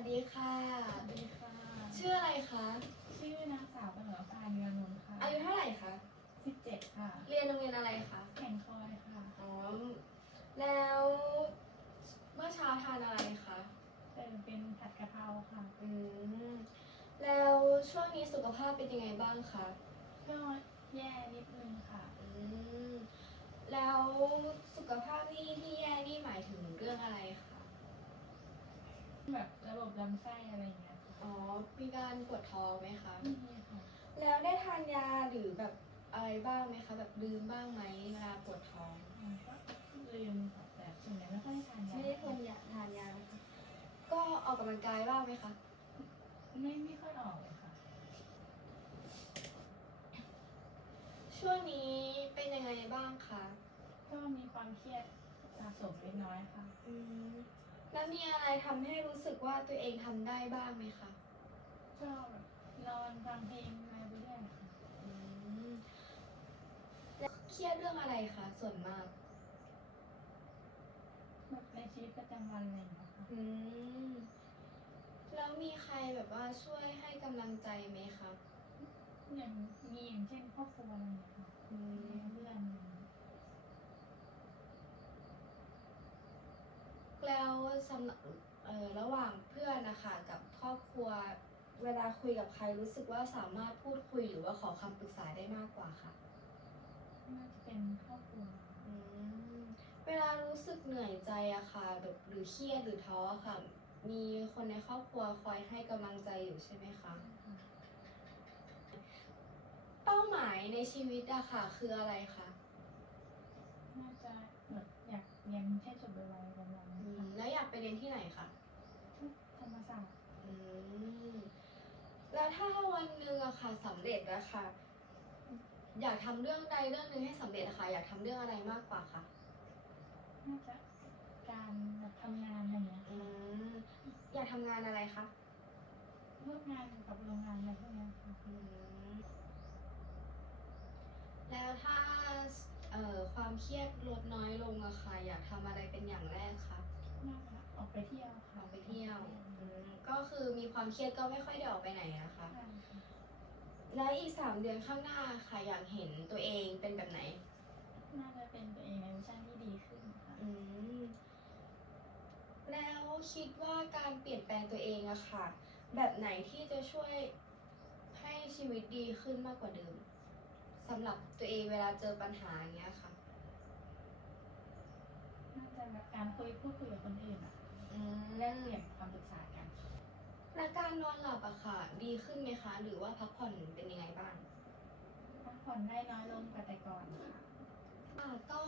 วัสดีค่ะ สวัสดีค่ะ ชื่ออะไรคะ ชื่อนางสาวปนอการเงินนนท์ค่ะ อายุเท่าไหร่คะสิบเจ็ดค่ะ เรียนโรงเรียนอะไรคะ แข่งคอยค่ะ อ๋อ แล้วเมื่อเช้าทานอะไรคะแต่เป็นผัดกะเพราค่ะ อืม แล้วช่วงนี้สุขภาพเป็นยังไงบ้างคะ ก็แย่นิดนึงค่ะ อืม แล้วสุขภาพนี่ที่แย่นี่หมายถึงเรื่องอะไรคะ แบบระบบลำไส้อะไรอย่างเงี้ยค่ะอ๋อ มีการปวดท้องไหมคะ ไม่มีค่ะแล้วได้ทานยาหรือแบบอะไรบ้างไหมคะ แบบลืมบ้างไหมเวลาปวดท้อง มันก็ลืมค่ะแต่ส่วนใหญ่ไม่ค่อยได้ทานยาไม่ได้ทานยาทานยานะคะก็ออกกำลังกายบ้างไหมคะ ไม่ไม่ค่อยออกเลยค่ะ ช่วงนี้เป็นยังไงบ้างคะ ก็มีความเครียดสะสมเล็กน้อยค่ะ อืม แล้วมีอะไรทำให้รู้สึกว่าตัวเองทำได้บ้างไหมคะก็แบบนอนฟังเพลงอะไรไปเรื่อยค่ะอืมแล้วเครียดเรื่องอะไรคะส่วนมาก แบบในชีวิตประจำวันอะไรอย่างเงี้ยค่ะอืมแล้วมีใครแบบว่าช่วยให้กำลังใจไหมคะ อย่างมีอย่างเช่นครอบครัวอะไรอย่างเงี้ยค่ะ อืม เพื่อนอะไรอย่างเงี้ย แล้ว สำหรับเอ่อระหว่างเพื่อนนะคะกับครอบครัว เวลาคุยกับใครรู้สึกว่าสามารถพูดคุยหรือว่าขอคำปรึกษาได้มากกว่าค่ะน่าจะเป็นครอบครัวอืมเวลารู้สึกเหนื่อยใจอะค่ะแบบหรือเครียดหรือท้ออะค่ะ มีคนในครอบครัวคอยให้กำลังใจอยู่ใช่ไหมคะ เป้าหมายในชีวิตอะค่ะ คืออะไรคะ น่าจะแบบอยาก เรียนให้จบไวๆประมาณอืนี้มแล้วอยากไปเรียนที่ไหนคะ ธรรมศาสตร์อืมแล้วถ้าวันหนึ่งอะค่ะสำเร็จแล้วค่ะ อยากทำเรื่องใดเรื่องหนึ่งให้สำเร็จอะค่ะ อยากทำเรื่องอะไรมากกว่าคะน่าจะการแบบทำงานอะไรอย่างเงี้ยอืมอยากทำงานอะไรคะร่วมงานกับโรงงานอะไรพวกเนี้ยค่ะอืมแล้วถ้า เอ่อความเครียดลดน้อยลงอะค่ะอยากทำอะไรเป็นอย่างแรกคะน่าจะออกไปเที่ยวค่ะออกไปเที่ยวอืมก็คือมีความเครียดก็ไม่ค่อยได้ออกไปไหนนะคะ ใช่ค่ะแล้วอีกสามเดือนข้างหน้าค่ะอยากเห็นตัวเองเป็นแบบไหน น่าจะเป็นตัวเองในเวอร์ชันที่ดีขึ้นค่ะอืมแล้วคิดว่าการเปลี่ยนแปลงตัวเองอะค่ะ แบบไหนที่จะช่วยให้ชีวิตดีขึ้นมากกว่าเดิม สำหรับตัวเองเวลาเจอปัญหาอย่างเงี้ยค่ะ น่าจะแบบการคุยพูดคุยกับคนอื่นอะอืมแลกเปลี่ยนความปรึกษากัน และการนอนหลับอะค่ะ ดีขึ้นไหมคะ หรือว่าพักผ่อนเป็นยังไงบ้าง พักผ่อนได้น้อยลงกว่าแต่ก่อนค่ะค่ะก็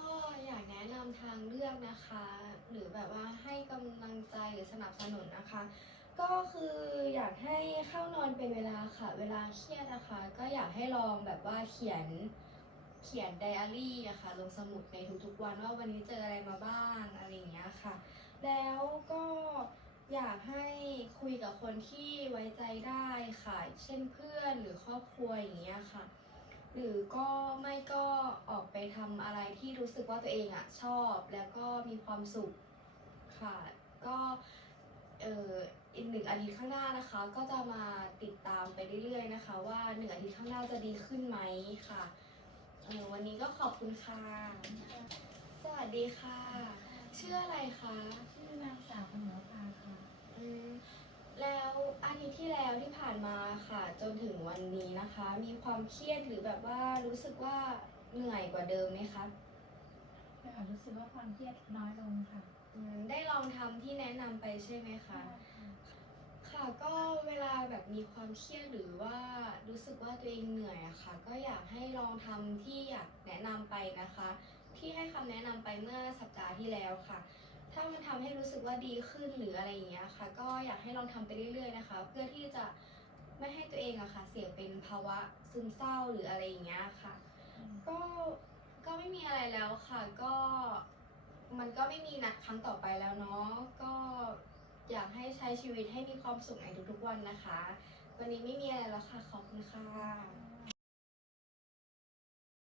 อยากแนะนำทางเลือกนะคะ หรือแบบว่าให้กำลังใจหรือสนับสนุนนะคะ ก็คืออยากให้เข้านอนเป็นเวลาค่ะ เวลาเครียดนะคะ ก็อยากให้ลองแบบว่าเขียนเขียนไดอารี่อะค่ะลงสมุดในทุกๆวันว่าวันนี้เจออะไรมาบ้างอะไรอย่างเงี้ยค่ะ แล้วก็อยากให้คุยกับคนที่ไว้ใจได้ค่ะ เช่นเพื่อนหรือครอบครัวอย่างเงี้ยค่ะ หรือก็ไม่ก็ออกไปทำอะไรที่รู้สึกว่าตัวเองอะชอบ แล้วก็มีความสุขค่ะ ก็เออ อีกหนึ่งอาทิตย์ข้างหน้านะคะ ก็จะมาติดตามไปเรื่อยๆนะคะ ว่าหนึ่งอาทิตย์ข้างหน้าจะดีขึ้นไหมค่ะเออวันนี้ก็ขอบคุณค่ะ สวัสดีค่ะ ชื่ออะไรคะชื่อนางสาวปนอภาค่ะอืมแล้วอาทิตย์ที่แล้วที่ผ่านมาค่ะ จนถึงวันนี้นะคะ มีความเครียดหรือแบบว่ารู้สึกว่าเหนื่อยกว่าเดิมไหมคะแต่รู้สึกว่าความเครียดน้อยลงค่ะ อืมได้ลองทำที่แนะนำไปใช่ไหมคะ ค่ะก็เวลาแบบมีความเครียดหรือว่ารู้สึกว่าตัวเองเหนื่อยอะค่ะ ก็อยากให้ลองทำที่อยากแนะนำไปนะคะ ที่ให้คำแนะนำไปเมื่อสัปดาห์ที่แล้วค่ะ ถ้ามันทำให้รู้สึกว่าดีขึ้นหรืออะไรอย่างเงี้ยค่ะ ก็อยากให้ลองทำไปเรื่อย ๆนะคะ เพื่อที่จะไม่ให้ตัวเองอะค่ะ เสี่ยงเป็นภาวะซึมเศร้าหรืออะไรอย่างเงี้ยค่ะ ก็ก็ไม่มีอะไรแล้วค่ะ ก็ มันก็ไม่มีนัดครั้งต่อไปแล้วเนาะก็อยากให้ใช้ชีวิตให้มีความสุขในทุกๆวันนะคะ วันนี้ไม่มีอะไรแล้วค่ะ ขอบคุณค่ะ